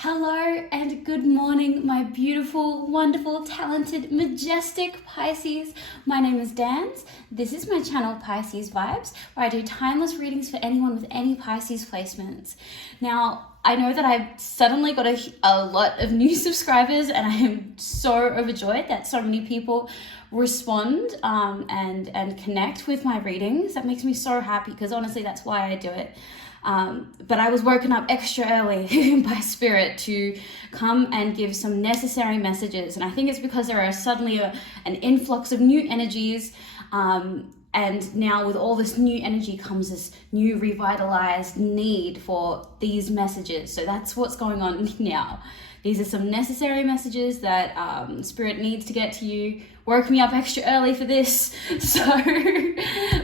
Hello and good morning, my beautiful, wonderful, talented, majestic Pisces. My name is Dans. This is my channel, Pisces Vibes, where I do timeless readings for anyone with any Pisces placements. Now, I know that I've suddenly got a lot of new subscribers, and I am so overjoyed that so many people respond and connect with my readings. That makes me so happy because honestly, that's why I do it. But I was woken up extra early by Spirit to come and give some necessary messages. And I think it's because there are suddenly an influx of new energies. And now with all this new energy comes this new revitalized need for these messages. So that's what's going on now. These are some necessary messages that Spirit needs to get to you. Woke me up extra early for this. So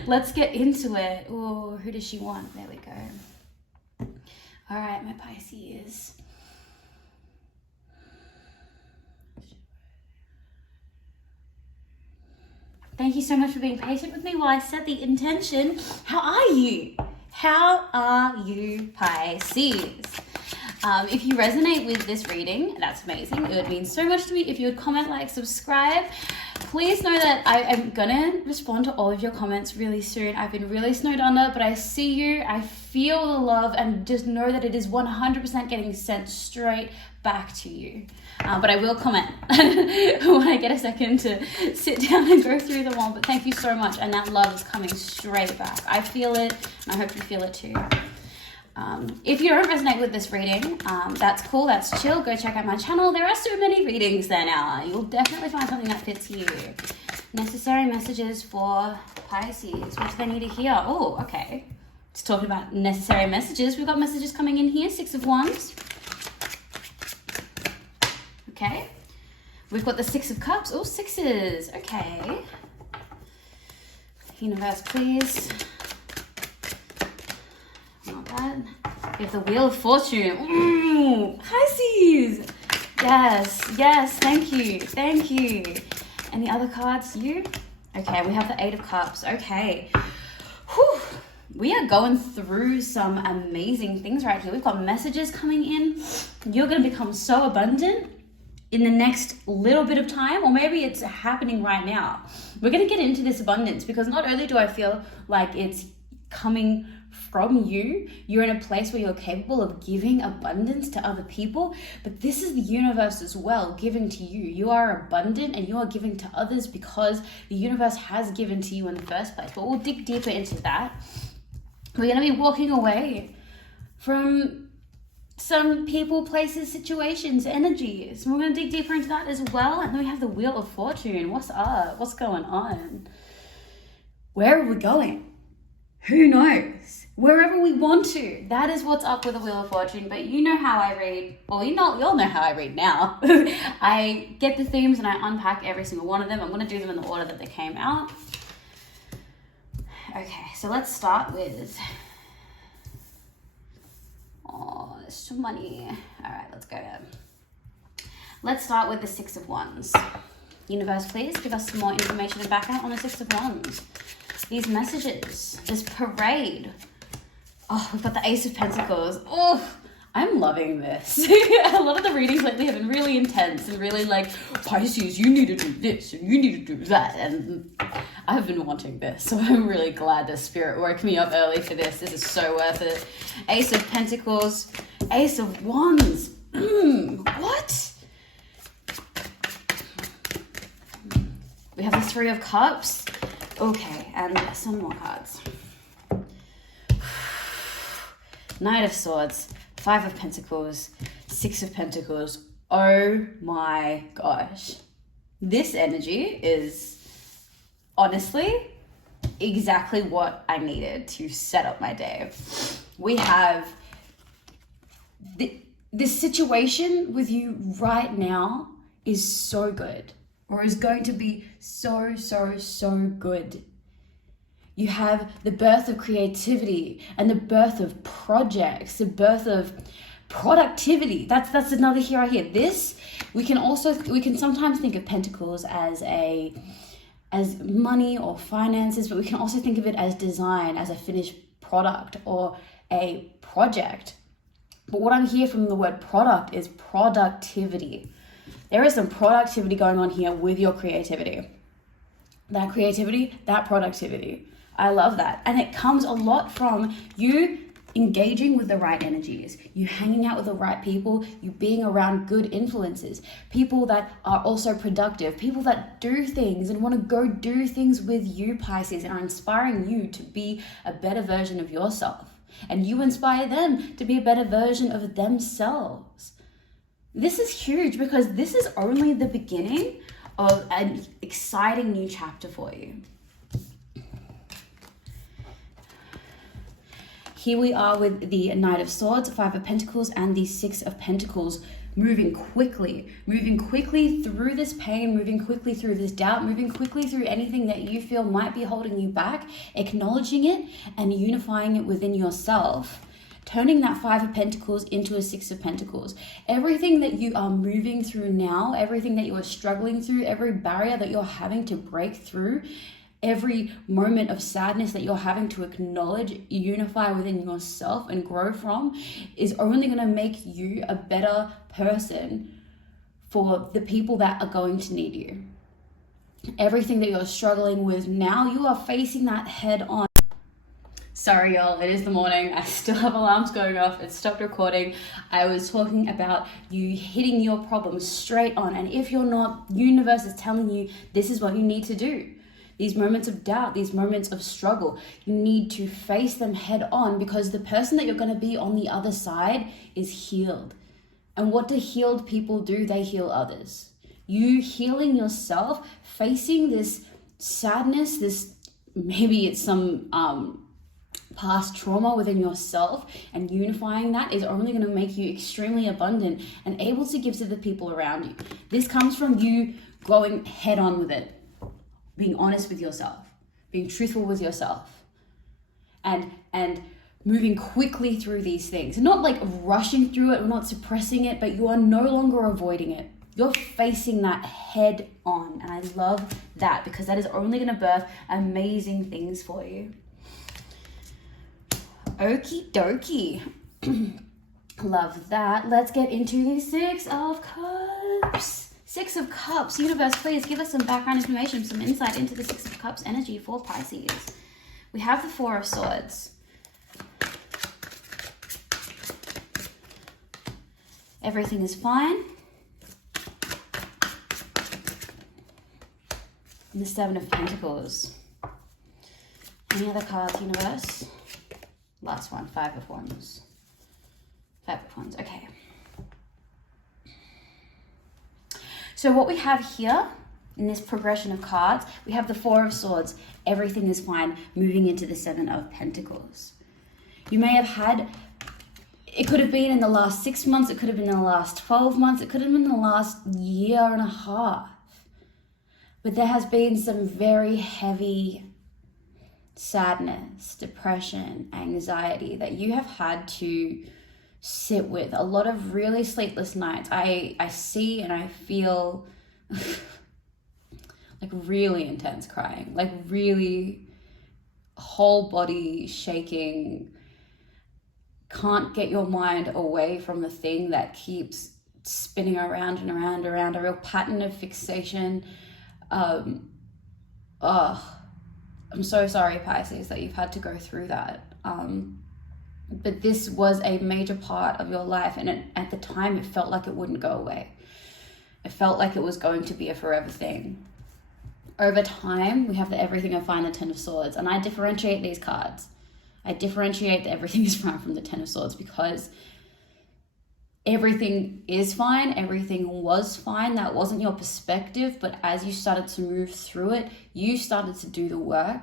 let's get into it. Oh, who does she want? There we go. All right, my Pisces. Thank you so much for being patient with me while I set the intention. How are you? How are you, Pisces? If you resonate with this reading, that's amazing. It would mean so much to me if you would comment, like, subscribe. Please know that I am gonna respond to all of your comments really soon. I've been really snowed under, but I see you, I feel the love, and just know that it is 100% getting sent straight back to you. But I will comment when I get a second to sit down and go through them all. But thank you so much, and that love is coming straight back. I feel it, and I hope you feel it too. If you don't resonate with this reading, that's cool, that's chill. Go check out my channel. There are so many readings there now. You'll definitely find something that fits you. Necessary messages for Pisces. What do they need to hear? Oh, okay. Just talking about necessary messages. We've got messages coming in here. 6 of Wands. Okay. We've got the 6 of Cups. Oh, sixes. Okay. Universe, please. Not bad. We have the Wheel of Fortune. Ooh, Pisces. Yes, thank you. Any other cards? You? Okay, we have the 8 of Cups. Okay. Whew. We are going through some amazing things right here. We've got messages coming in. You're going to become so abundant in the next little bit of time, or maybe it's happening right now. We're going to get into this abundance because not only do I feel like it's coming from you, you're in a place where you're capable of giving abundance to other people, but this is the universe as well giving to you. You are abundant and you are giving to others because the universe has given to you in the first place. But we'll dig deeper into that. We're going to be walking away from some people, places, situations, energies. We're going to dig deeper into that as well. And then we have the Wheel of Fortune. What's up? What's going on? Where are we going? Who knows? Wherever we want to. That is what's up with the Wheel of Fortune. But you know how I read. Well, you all know how I read now. I get the themes and I unpack every single one of them. I'm going to do them in the order that they came out. Okay, so let's start with... Oh, there's so many. All right, let's go. Let's start with the 6 of Wands. Universe, please give us some more information and background on the 6 of Wands. These messages, this parade. Oh, we've got the Ace of Pentacles. Oh, I'm loving this. A lot of the readings lately have been really intense and really like, Pisces, you need to do this and you need to do that. And I've been wanting this. So I'm really glad that Spirit woke me up early for this. This is so worth it. Ace of Pentacles, Ace of Wands. What? We have the 3 of Cups. Okay, and some more cards. Knight of Swords, 5 of Pentacles, 6 of Pentacles. Oh my gosh. This energy is honestly exactly what I needed to set up my day. We have this situation with you right now is so good, or is going to be so good. You have the birth of creativity and the birth of projects, the birth of productivity. That's another hero here. This, we can sometimes think of Pentacles as money or finances, but we can also think of it as design, as a finished product or a project. But what I'm hearing from the word product is productivity. There is some productivity going on here with your creativity. That creativity, that productivity. I love that. And it comes a lot from you engaging with the right energies, you hanging out with the right people, you being around good influences, people that are also productive, people that do things and want to go do things with you, Pisces, and are inspiring you to be a better version of yourself. And you inspire them to be a better version of themselves. This is huge because this is only the beginning of an exciting new chapter for you. Here we are with the Knight of Swords, Five of Pentacles, and the Six of Pentacles, moving quickly through this pain, moving quickly through this doubt, moving quickly through anything that you feel might be holding you back, acknowledging it and unifying it within yourself, turning that Five of Pentacles into a Six of Pentacles. Everything that you are moving through now, everything that you are struggling through, every barrier that you're having to break through, every moment of sadness that you're having to acknowledge, unify within yourself and grow from, is only going to make you a better person for the people that are going to need you. Everything that you're struggling with now, you are facing that head on. Sorry, y'all, it is the morning. I still have alarms going off. It stopped recording. I was talking about you hitting your problems straight on. And if you're not, universe is telling you this is what you need to do. These moments of doubt, these moments of struggle, you need to face them head on, because the person that you're going to be on the other side is healed. And what do healed people do? They heal others. You healing yourself, facing this sadness, this, maybe it's some past trauma within yourself, and unifying that is only going to make you extremely abundant and able to give to the people around you. This comes from you going head on with it. Being honest with yourself, being truthful with yourself, and moving quickly through these things. Not like rushing through it or not suppressing it, but you are no longer avoiding it. You're facing that head on. And I love that, because that is only going to birth amazing things for you. Okie dokie. Love that. Let's get into the Six of Cups. Six of Cups. Universe, please give us some background information, some insight into the Six of Cups energy for Pisces. We have the Four of Swords. Everything is fine. And the Seven of Pentacles. Any other cards, universe? Last one, Five of Wands. Five of Wands, okay. So what we have here in this progression of cards, we have the Four of Swords. Everything is fine, moving into the Seven of Pentacles. You may have had, it could have been in the last 6 months, it could have been in the last 12 months, it could have been in the last year and a half. But there has been some very heavy sadness, depression, anxiety that you have had to sit with. A lot of really sleepless nights. I see and I feel like really intense crying, like really whole body shaking, can't get your mind away from the thing that keeps spinning around and around, a real pattern of fixation. I'm so sorry, Pisces, that you've had to go through that. But this was a major part of your life, and at the time it felt like it wouldn't go away. It felt like it was going to be a forever thing. Over time, we have the Everything is Fine, the Ten of Swords, and I differentiate these cards. I differentiate the Everything is Fine from the Ten of Swords, because everything is fine, everything was fine. That wasn't your perspective, but as you started to move through it, you started to do the work,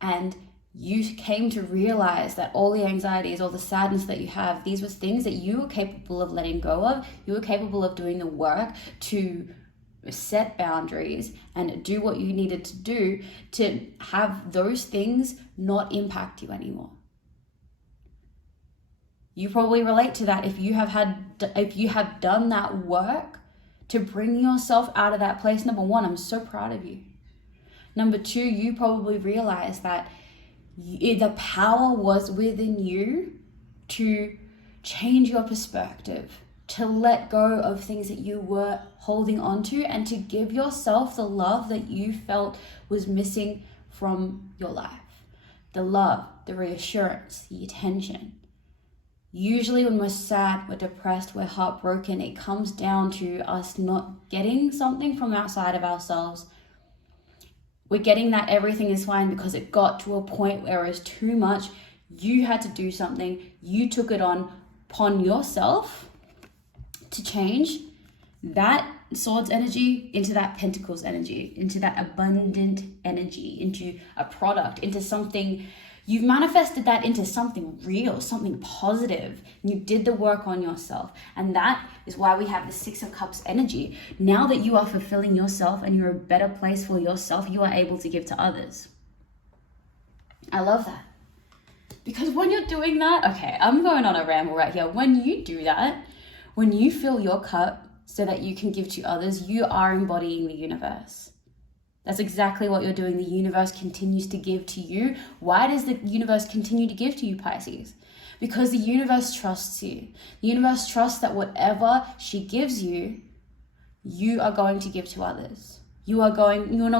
and you came to realize that all the anxieties, all the sadness that you have, these were things that you were capable of letting go of. You were capable of doing the work to set boundaries and do what you needed to do to have those things not impact you anymore. You probably relate to that if you have done that work to bring yourself out of that place. Number one, I'm so proud of you. Number two, you probably realize that the power was within you to change your perspective, to let go of things that you were holding on to, and to give yourself the love that you felt was missing from your life. The love, the reassurance, the attention. Usually when we're sad, we're depressed, we're heartbroken, it comes down to us not getting something from outside of ourselves. We're getting that everything is fine because it got to a point where it was too much. You had to do something. You took it on upon yourself to change that Swords energy into that Pentacles energy, into that abundant energy, into a product, into something. You've manifested that into something real, something positive. You did the work on yourself. And that is why we have the Six of Cups energy. Now that you are fulfilling yourself and you're a better place for yourself, you are able to give to others. I love that. Because when you're doing that, okay, I'm going on a ramble right here. When you do that, when you fill your cup so that you can give to others, you are embodying the universe. That's exactly what you're doing. The universe continues to give to you. Why does the universe continue to give to you, Pisces? Because the universe trusts you. The universe trusts that whatever she gives you, you are going to give to others. You're not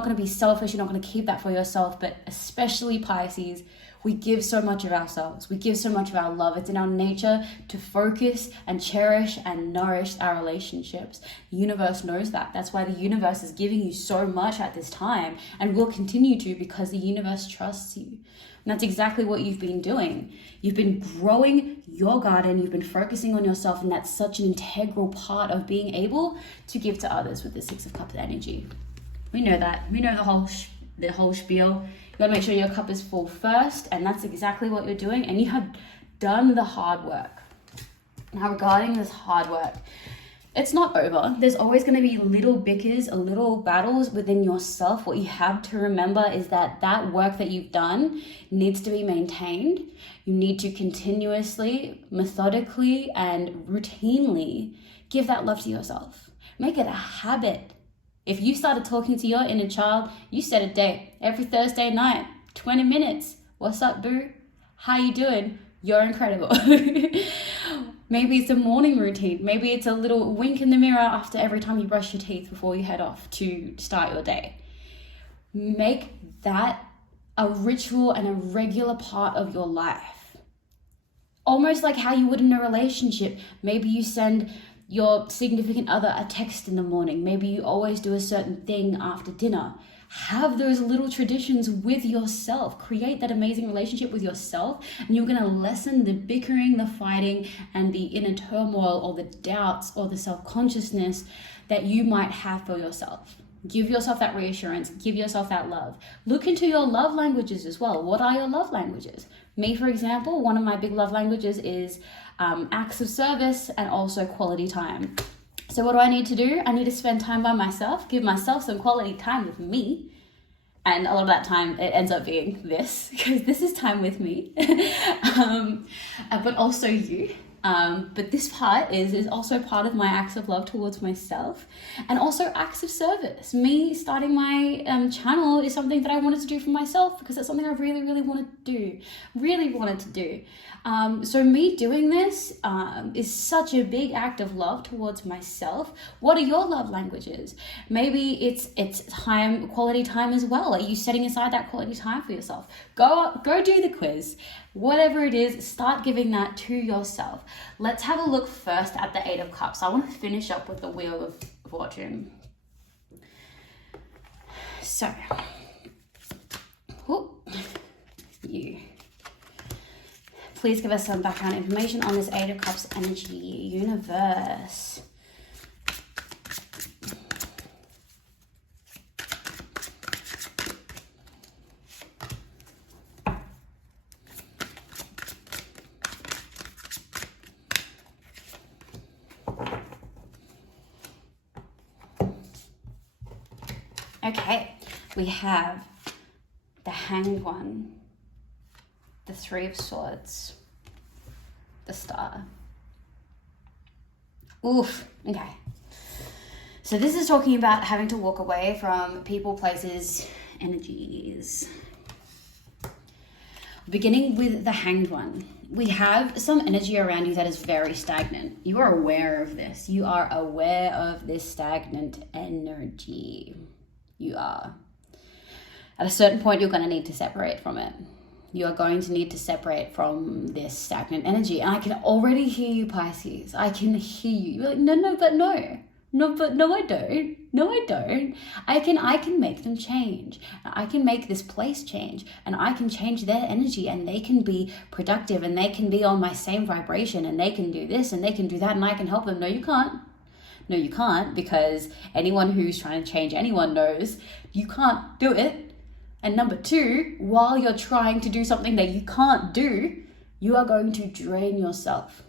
going to be selfish. You're not going to keep that for yourself. But especially Pisces, we give so much of ourselves. We give so much of our love. It's in our nature to focus and cherish and nourish our relationships. The universe knows that. That's why the universe is giving you so much at this time and will continue to, because the universe trusts you. And that's exactly what you've been doing. You've been growing your garden. You've been focusing on yourself, and that's such an integral part of being able to give to others with the Six of Cups energy. We know that. We know the whole spiel. You gotta make sure your cup is full first, and that's exactly what you're doing, and you have done the hard work. Now, regarding this hard work, it's not over. There's always going to be little bickers, little battles within yourself. What you have to remember is that that work that you've done needs to be maintained. You need to continuously, methodically, and routinely give that love to yourself. Make it a habit. If you started talking to your inner child, you set a date every Thursday night, 20 minutes. What's up, boo? How you doing? You're incredible. Maybe it's a morning routine. Maybe it's a little wink in the mirror after every time you brush your teeth before you head off to start your day. Make that a ritual and a regular part of your life. Almost like how you would in a relationship. Maybe you send your significant other a text in the morning. Maybe you always do a certain thing after dinner. Have those little traditions with yourself. Create that amazing relationship with yourself, and you're going to lessen the bickering, the fighting, and the inner turmoil or the doubts or the self-consciousness that you might have for yourself. Give yourself that reassurance. Give yourself that love. Look into your love languages as well. What are your love languages? Me, for example, one of my big love languages is acts of service and also quality time. So what do I need to do? I need to spend time by myself, give myself some quality time with me. And a lot of that time, it ends up being this, because this is time with me. But also you. But this part is also part of my acts of love towards myself, and also acts of service. Me starting my channel is something that I wanted to do for myself, because that's something I really wanted to do. So me doing this is such a big act of love towards myself. What are your love languages? Maybe it's time, quality time as well. Are you setting aside that quality time for yourself? Go do the quiz. Whatever it is, start giving that to yourself. Let's have a look first at the Eight of Cups. I want to finish up with the Wheel of Fortune. So, you. Please give us some background information on this Eight of Cups energy, universe. Okay, we have the Hanged One, the Three of Swords, the Star. Oof, okay. So this is talking about having to walk away from people, places, energies. Beginning with the Hanged One, we have some energy around you that is very stagnant. You are aware of this. You are aware of this stagnant energy. You are. At a certain point, you're going to need to separate from it. You are going to need to separate from this stagnant energy. And I can already hear you, Pisces. I can hear you. You're like, no, but no. No, but no, I don't. No, I don't. I can make them change. I can make this place change, and I can change their energy, and they can be productive, and they can be on my same vibration, and they can do this, and they can do that, and I can help them. No, you can't. No, you can't, because anyone who's trying to change anyone knows you can't do it. And number two, while you're trying to do something that you can't do, you are going to drain yourself.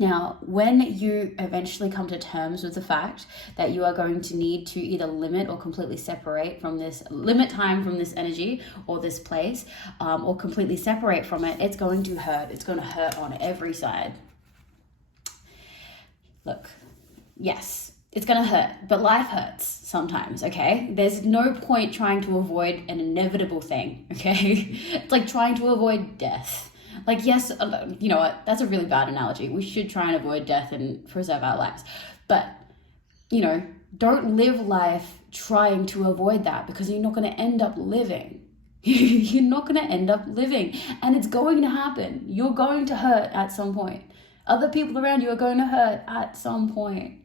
Now, when you eventually come to terms with the fact that you are going to need to either limit or completely separate from this, limit time from this energy or this place, or completely separate from it, it's going to hurt. It's going to hurt on every side. Look, yes, it's going to hurt, but life hurts sometimes, okay? There's no point trying to avoid an inevitable thing, okay? It's like trying to avoid death. Like, yes, you know what? That's a really bad analogy. We should try and avoid death and preserve our lives. But, you know, don't live life trying to avoid that, because you're not going to end up living. You're not going to end up living. And it's going to happen. You're going to hurt at some point. Other people around you are going to hurt at some point.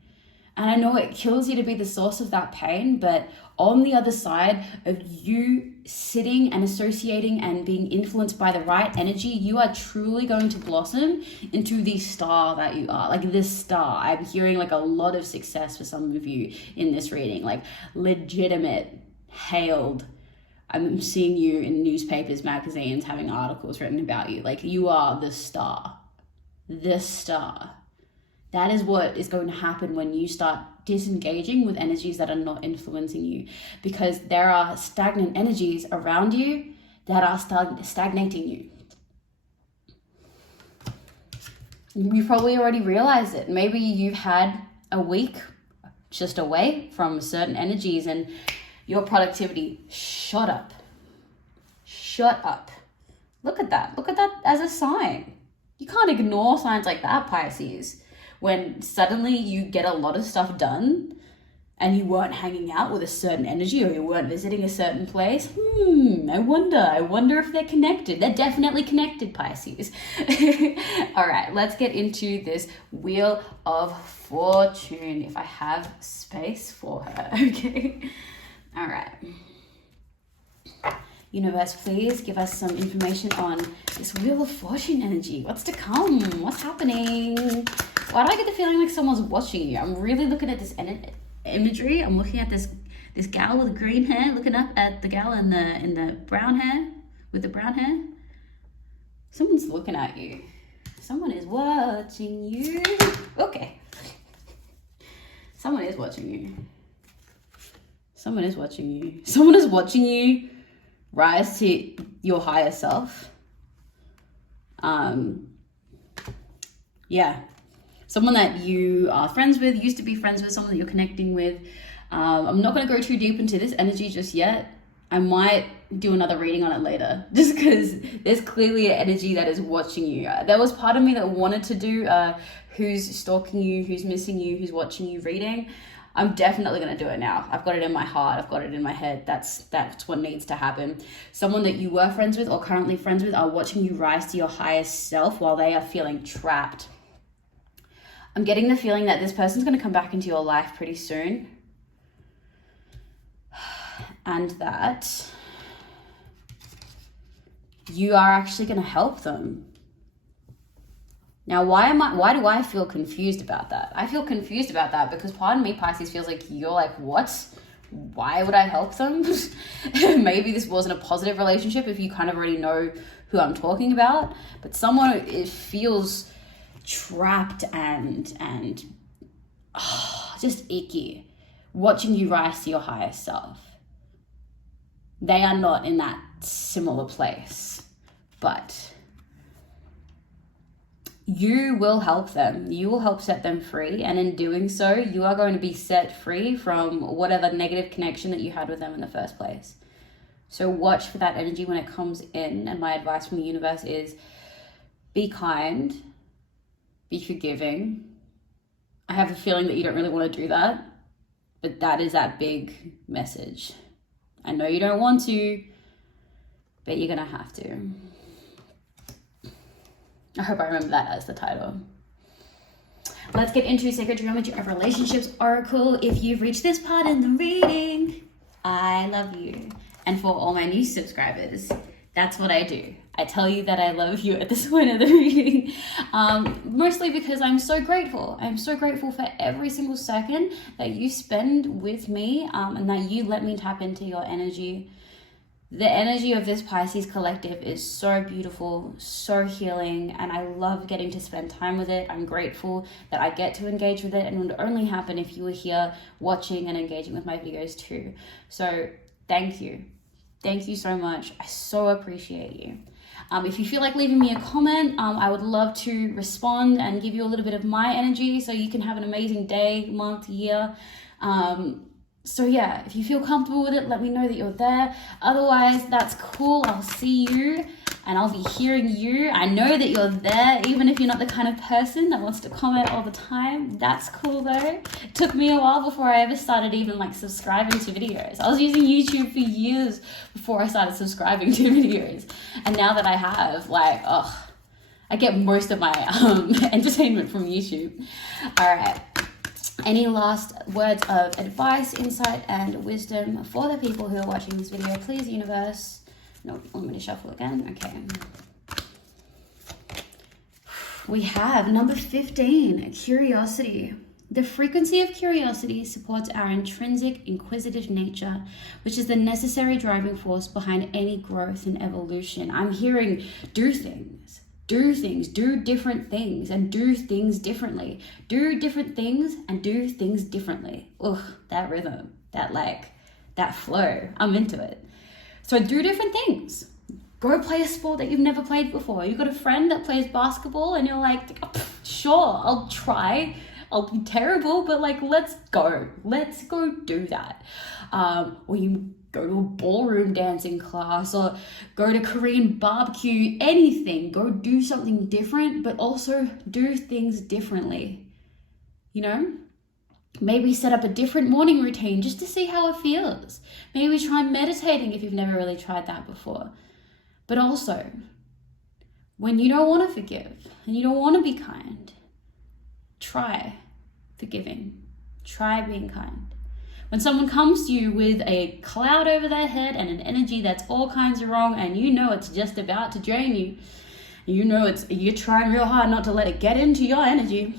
And I know it kills you to be the source of that pain, but on the other side of you sitting and associating and being influenced by the right energy, you are truly going to blossom into the star that you are. Like this star. I'm hearing like a lot of success for some of you in this reading, like legitimate, hailed. I'm seeing you in newspapers, magazines, having articles written about you. Like you are the star. The star. That is what is going to happen when you start disengaging with energies that are not influencing you, because there are stagnant energies around you that are stagnating you. You probably already realized it. Maybe you've had a week just away from certain energies and your productivity shot up. Shut up. Look at that. Look at that as a sign. You can't ignore signs like that, Pisces. When suddenly you get a lot of stuff done and you weren't hanging out with a certain energy, or you weren't visiting a certain place. I wonder if they're connected. They're definitely connected, Pisces. All right, let's get into this Wheel of Fortune, if I have space for her, okay? All right. Universe, please give us some information on this Wheel of Fortune energy. What's to come? What's happening? Why do I get the feeling like someone's watching you? I'm really looking at this imagery. I'm looking at this gal with green hair, looking up at the gal in the brown hair, with the brown hair. Someone's looking at you. Someone is watching you. Okay. Someone is watching you. Someone is watching you. Someone is watching you rise to your higher self. Yeah. Someone that you are friends with, used to be friends with, someone that you're connecting with. I'm not going to go too deep into this energy just yet. I might do another reading on it later, just because there's clearly an energy that is watching you. There was part of me that wanted to do who's stalking you, who's missing you, who's watching you reading. I'm definitely going to do it now. I've got it in my heart. I've got it in my head. That's what needs to happen. Someone that you were friends with or currently friends with are watching you rise to your highest self while they are feeling trapped. I'm getting the feeling that this person's going to come back into your life pretty soon. And that you are actually going to help them. Now, why do I feel confused about that? I feel confused about that because part of me, Pisces, feels like you're like, what? Why would I help them? Maybe this wasn't a positive relationship if you kind of already know who I'm talking about. But someone, it feels trapped and just icky, watching you rise to your highest self. They are not in that similar place, but you will help them. You will help set them free. And in doing so, you are going to be set free from whatever negative connection that you had with them in the first place. So watch for that energy when it comes in. And my advice from the universe is be kind, be forgiving. I have a feeling that you don't really want to do that, but that is that big message. I know you don't want to, but you're gonna have to. I hope I remember that as the title. Let's get into Sacred Geometry of Relationships Oracle. If you've reached this part in the reading, I love you. And for all my new subscribers, that's what I do. I tell you that I love you at this point of the reading, mostly because I'm so grateful. I'm so grateful for every single second that you spend with me, and that you let me tap into your energy. The energy of this Pisces collective is so beautiful, so healing, and I love getting to spend time with it. I'm grateful that I get to engage with it, and it would only happen if you were here watching and engaging with my videos too. So thank you. Thank you so much. I so appreciate you. If you feel like leaving me a comment, I would love to respond and give you a little bit of my energy so you can have an amazing day, month, year. So yeah, if you feel comfortable with it, let me know that you're there. Otherwise, that's cool. I'll see you and I'll be hearing you. I know that you're there, even if you're not the kind of person that wants to comment all the time. That's cool though. It took me a while before I ever started even like subscribing to videos. I was using YouTube for years before I started subscribing to videos. And now that I have, like, I get most of my entertainment from YouTube. All right. Any last words of advice, insight, and wisdom for the people who are watching this video? Please, universe. No, I'm going to shuffle again. Okay. We have number 15, curiosity. The frequency of curiosity supports our intrinsic inquisitive nature, which is the necessary driving force behind any growth and evolution. I'm hearing do things, do different things, and do things differently. Do different things and do things differently. Ugh, that rhythm, that flow, I'm into it. So do different things. Go play a sport that you've never played before. You've got a friend that plays basketball and you're like, sure, I'll try. I'll be terrible, but like, let's go do that. Or you go to a ballroom dancing class or go to Korean barbecue, anything. Go do something different, but also do things differently. You know? Maybe set up a different morning routine just to see how it feels. Maybe try meditating if you've never really tried that before. But also, when you don't want to forgive and you don't want to be kind, try forgiving. Try being kind. When someone comes to you with a cloud over their head and an energy that's all kinds of wrong, and you know it's just about to drain you, you know you're trying real hard not to let it get into your energy.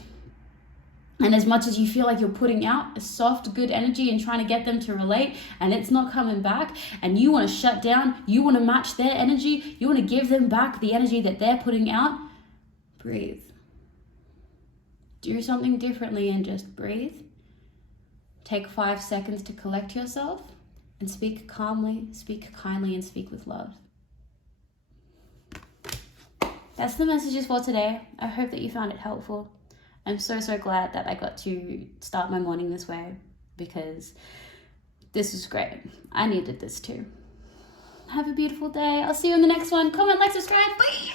And as much as you feel like you're putting out a soft, good energy and trying to get them to relate, and it's not coming back, and you want to shut down, you want to match their energy, you want to give them back the energy that they're putting out, breathe. Do something differently and just breathe. Take 5 seconds to collect yourself and speak calmly, speak kindly, and speak with love. That's the messages for today. I hope that you found it helpful. I'm so glad that I got to start my morning this way because this is great. I needed this too. Have a beautiful day. I'll see you in the next one. Comment, like, subscribe. Bye.